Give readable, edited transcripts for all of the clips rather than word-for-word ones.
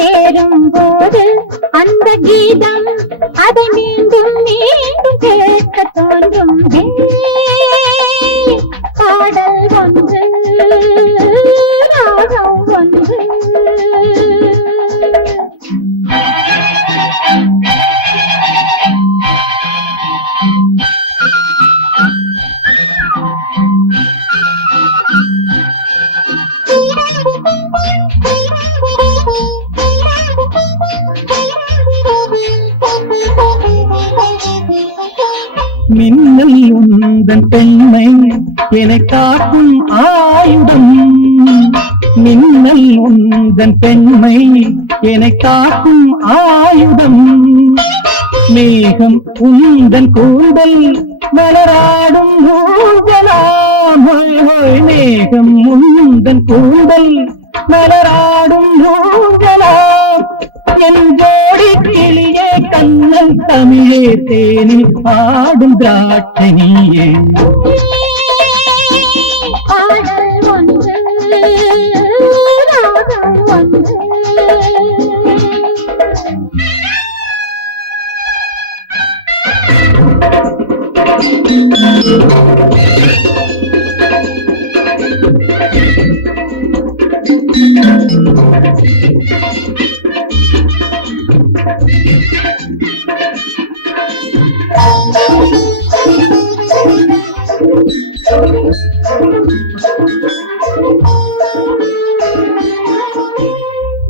சேரும் போது அந்த கீதம் அதை மீண்டும் மீண்டும் கேட்க தோன்றும் பாடல் ஒன்று ராகம் ஒன்று மின்னல் உந்தன் பெண்மை என்னை காக்கும் ஆயுதம் மின்னல் உந்தன் பெண்மை என்னை காக்கும் ஆயுதம் மேகம் உந்தன் கூந்தல் மலராடும் ஊஞ்சலாம் மேகம் உந்தன் கூந்தல் மலராடும் ஊஞ்சலாம் என் ஜோடி கிளியே கண்ணன் தமிழே தேனில் பாடும் திராட்சை நீயே பாடல் ஒன்று ராகம் ஒன்று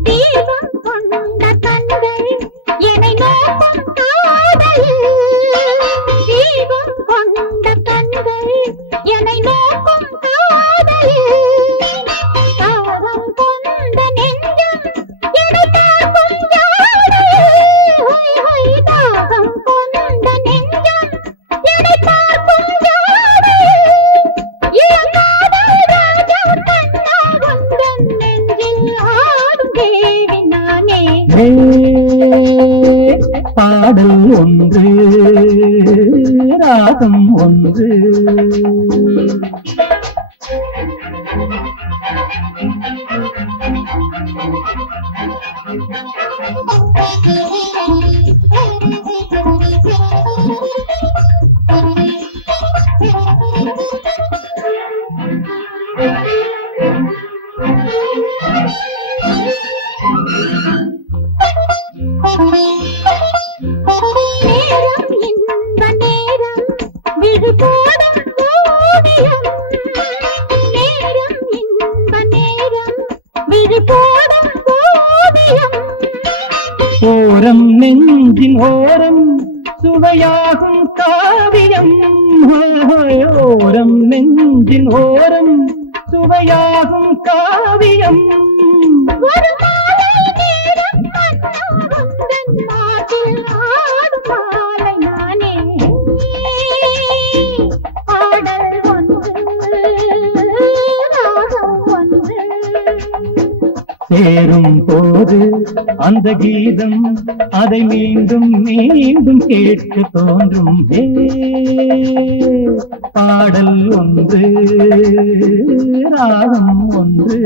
தீபம் கொண்ட கண்கள் என்னை நோக்கும் காதலில் தீபம் கொண்ட கண்கள் என்னை நோக்கும் காதலில் தாகம் கொண்ட நெஞ்சம் என்னை தாக்கும் ஜாடையில் தாகம் கொண்ட நெஞ்சம் என்னை தாக்கும் ஜாடையில் இளங்காதல் ராஜம் கண்ணா உந்தன் நெஞ்சில் ஆடும் தேவி நானே பாடல் ஒன்று ராகம் ஒன்று நேரம் இந்த நேரம் விழுபோடும் ஓவியம் நேரம் இந்த நேரம் விழுபோடும் ஓவியம் ஓரம் நெஞ்சின் ஓரம் சுவையாகும் காவியம் ஓரம் நெஞ்சின் ஓரம் சுவையாகும் காவியம் ஒரு மாலை நேரம் மன்னன் உந்தன் மாட்டில் ஆடும் மாலை நானே பாடல் ஒன்று ராகம் ஒன்று சேரும் போது அந்த கீதம் அதை மீண்டும் மீண்டும் கேட்க தோன்றும் பாடல் ஒன்று ராகம் ஒன்று